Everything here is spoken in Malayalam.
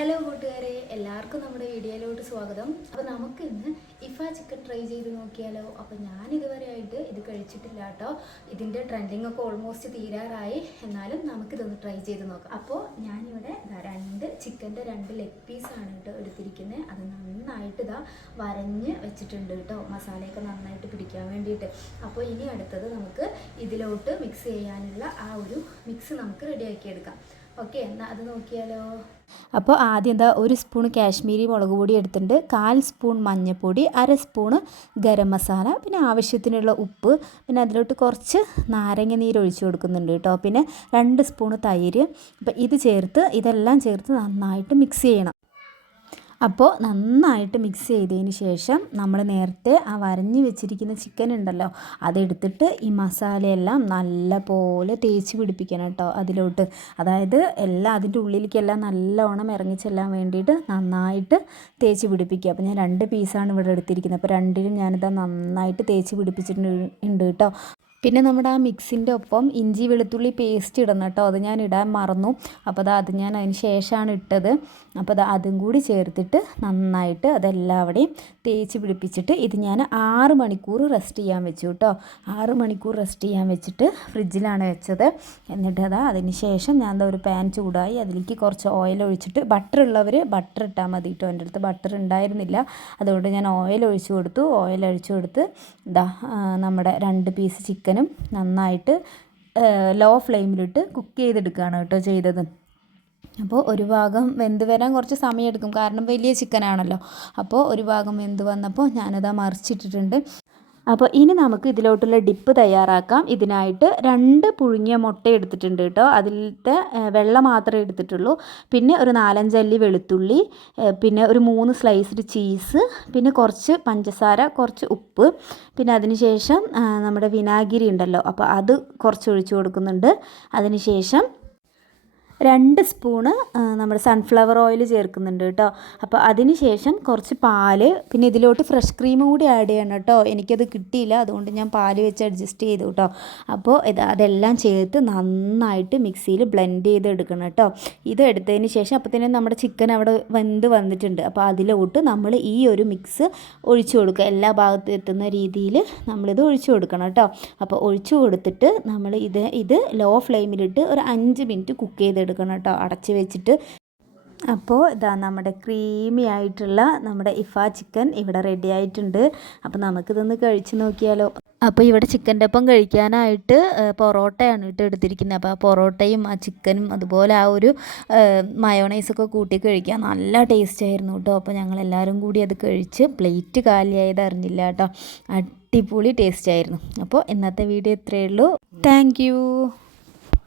ഹലോ കൂട്ടുകാരെ, എല്ലാവർക്കും നമ്മുടെ വീഡിയോയിലോട്ട് സ്വാഗതം. അപ്പോൾ നമുക്ക് ഇന്ന് ഇഫ ചിക്കൻ ട്രൈ ചെയ്ത് നോക്കിയാലോ. അപ്പോൾ ഞാൻ ഇതുവരെ ആയിട്ട് ഇത് കഴിച്ചിട്ടില്ല കേട്ടോ. ഇതിൻ്റെ ട്രെൻഡിങ് ഒക്കെ ഓൾമോസ്റ്റ് തീരാറായി, എന്നാലും നമുക്കിതൊന്ന് ട്രൈ ചെയ്ത് നോക്കാം. അപ്പോൾ ഞാനിവിടെ ചിക്കൻ്റെ രണ്ട് ലെഗ് പീസാണ് കേട്ടോ എടുത്തിരിക്കുന്നത്. അത് നന്നായിട്ട് വരഞ്ഞ് വെച്ചിട്ടുണ്ട് കേട്ടോ, മസാലയൊക്കെ നന്നായിട്ട് പിടിക്കാൻ വേണ്ടിയിട്ട്. അപ്പോൾ ഇനി അടുത്തത് നമുക്ക് ഇതിലോട്ട് മിക്സ് ചെയ്യാനുള്ള ആ ഒരു മിക്സ് നമുക്ക് റെഡിയാക്കി എടുക്കാം. ഓക്കെ, എന്നാൽ അത് നോക്കിയാലോ. അപ്പോൾ ആദ്യം ഒരു സ്പൂൺ കാശ്മീരി മുളക് പൊടി എടുത്തിട്ടുണ്ട്, 1/4 സ്പൂൺ മഞ്ഞൾപ്പൊടി, 1/2 സ്പൂണ് ഗരം മസാല, പിന്നെ ആവശ്യത്തിനുള്ള ഉപ്പ്, പിന്നെ അതിലോട്ട് കുറച്ച് നാരങ്ങ നീര് ഒഴിച്ചു കൊടുക്കുന്നുണ്ട് കേട്ടോ, പിന്നെ 2 സ്പൂണ് തൈര്. അപ്പോൾ ഇതെല്ലാം ചേർത്ത് നന്നായിട്ട് മിക്സ് ചെയ്യണം. അപ്പോൾ നന്നായിട്ട് മിക്സ് ചെയ്തതിന് ശേഷം നമ്മൾ നേരത്തെ വരഞ്ഞ് വെച്ചിരിക്കുന്ന ചിക്കൻ ഉണ്ടല്ലോ, അതെടുത്തിട്ട് ഈ മസാലയെല്ലാം നല്ല പോലെ തേച്ച് പിടിപ്പിക്കണം കേട്ടോ അതിലോട്ട്. അതായത് അതിൻ്റെ ഉള്ളിലേക്കെല്ലാം നല്ലോണം ഇറങ്ങിച്ചെല്ലാൻ വേണ്ടിയിട്ട് നന്നായിട്ട് തേച്ച് പിടിപ്പിക്കുക. അപ്പോൾ ഞാൻ 2 പീസാണ് ഇവിടെ എടുത്തിരിക്കുന്നത്. അപ്പോൾ രണ്ടിലും ഞാനിതാ നന്നായിട്ട് തേച്ച് പിടിപ്പിച്ചിട്ടുണ്ട് കേട്ടോ. പിന്നെ നമ്മുടെ ആ മിക്സിൻ്റെ ഒപ്പം ഇഞ്ചി വെളുത്തുള്ളി പേസ്റ്റ് ഇടണം കേട്ടോ, അത് ഞാൻ ഇടാൻ മറന്നു. അപ്പോൾ അത് ഞാൻ അതിന് ശേഷമാണ് ഇട്ടത്. അപ്പോൾ അതും കൂടി ചേർത്തിട്ട് നന്നായിട്ട് അതെല്ലാവിടെയും തേച്ച് പിടിപ്പിച്ചിട്ട് ഇത് ഞാൻ 6 മണിക്കൂർ റെസ്റ്റ് ചെയ്യാൻ വെച്ചു കേട്ടോ. 6 മണിക്കൂർ റെസ്റ്റ് ചെയ്യാൻ വെച്ചിട്ട് ഫ്രിഡ്ജിലാണ് വെച്ചത്. എന്നിട്ട് അതിന് ശേഷം ഞാൻ ഒരു പാൻ ചൂടായി അതിലേക്ക് കുറച്ച് ഓയിൽ ഒഴിച്ചിട്ട്, ബട്ടർ ഉള്ളവർ ബട്ടർ ഇട്ടാൽ മതി കേട്ടോ. എൻ്റെ അടുത്ത് ബട്ടർ ഉണ്ടായിരുന്നില്ല, അതുകൊണ്ട് ഞാൻ ഓയിൽ ഒഴിച്ചു കൊടുത്ത് നമ്മുടെ 2 പീസ് ചിക്കനും നന്നായിട്ട് ലോ ഫ്ലെയിമിലിട്ട് കുക്ക് ചെയ്തെടുക്കുകയാണ് കേട്ടോ ചെയ്തത്. അപ്പോൾ ഒരു ഭാഗം വെന്ത് വരാൻ കുറച്ച് സമയമെടുക്കും, കാരണം വലിയ ചിക്കനാണല്ലോ. അപ്പോൾ ഒരു ഭാഗം വെന്ത് വന്നപ്പോൾ ഞാനത് മറിച്ചിട്ടിട്ടുണ്ട്. അപ്പോൾ ഇനി നമുക്ക് ഇതിലോട്ടുള്ള ഡിപ്പ് തയ്യാറാക്കാം. ഇതിനായിട്ട് 2 പുഴുങ്ങിയ മുട്ട എടുത്തിട്ടുണ്ട് കേട്ടോ, അതിലത്തെ വെള്ള മാത്രമേ എടുത്തിട്ടുള്ളൂ. പിന്നെ ഒരു 4-5 അല്ലി വെളുത്തുള്ളി, പിന്നെ ഒരു 3 സ്ലൈസ്ഡ് ചീസ്, പിന്നെ കുറച്ച് പഞ്ചസാര, കുറച്ച് ഉപ്പ്, പിന്നെ അതിന് ശേഷം നമ്മുടെ വിനാഗിരി ഉണ്ടല്ലോ, അപ്പോൾ അത് കുറച്ച് ഒഴിച്ചു കൊടുക്കുന്നുണ്ട്. അതിന് ശേഷം 2 സ്പൂണ് നമ്മുടെ സൺഫ്ലവർ ഓയിൽ ചേർക്കുന്നുണ്ട് കേട്ടോ. അപ്പോൾ അതിന് ശേഷം കുറച്ച് പാല്, പിന്നെ ഇതിലോട്ട് ഫ്രഷ് ക്രീം കൂടി ആഡ് ചെയ്യണം കേട്ടോ. എനിക്കത് കിട്ടിയില്ല, അതുകൊണ്ട് ഞാൻ പാല് വെച്ച് അഡ്ജസ്റ്റ് ചെയ്തു കേട്ടോ. അപ്പോൾ അതെല്ലാം ചേർത്ത് നന്നായിട്ട് മിക്സിയിൽ ബ്ലെൻഡ് ചെയ്തെടുക്കണം കേട്ടോ. ഇത് എടുത്തതിന് ശേഷം അപ്പോഴത്തേനും നമ്മുടെ ചിക്കൻ അവിടെ വെന്ത് വന്നിട്ടുണ്ട്. അപ്പോൾ അതിലോട്ട് നമ്മൾ ഈ ഒരു മിക്സ് ഒഴിച്ചു കൊടുക്കുക, എല്ലാ ഭാഗത്തും എത്തുന്ന രീതിയിൽ നമ്മളിത് ഒഴിച്ചു കൊടുക്കണം കേട്ടോ. അപ്പോൾ ഒഴിച്ചു കൊടുത്തിട്ട് നമ്മൾ ഇത് ലോ ഫ്ലെയിമിലിട്ട് ഒരു 5 മിനിറ്റ് കുക്ക് ചെയ്തെടുക്കണം കേട്ടോ, അടച്ച് വെച്ചിട്ട്. അപ്പോൾ നമ്മുടെ ക്രീമി ആയിട്ടുള്ള നമ്മുടെ ഇഫ ചിക്കൻ ഇവിടെ റെഡി ആയിട്ടുണ്ട്. അപ്പോൾ നമുക്കിതൊന്ന് കഴിച്ച് നോക്കിയാലോ. അപ്പോൾ ഇവിടെ ചിക്കൻ്റെ ഒപ്പം കഴിക്കാനായിട്ട് പൊറോട്ടയാണ് കേട്ടോ എടുത്തിരിക്കുന്നത്. അപ്പോൾ ആ പൊറോട്ടയും ആ ചിക്കനും അതുപോലെ ആ ഒരു മയോണൈസൊക്കെ കൂട്ടി കഴിക്കാൻ നല്ല ടേസ്റ്റ് ആയിരുന്നു കേട്ടോ. അപ്പോൾ ഞങ്ങളെല്ലാവരും കൂടി അത് കഴിച്ച് പ്ലേറ്റ് കാലിയായത് അറിഞ്ഞില്ല കേട്ടോ. അടിപൊളി ടേസ്റ്റ് ആയിരുന്നു. അപ്പോൾ ഇന്നത്തെ വീഡിയോ ഇത്രയേ ഉള്ളൂ. താങ്ക്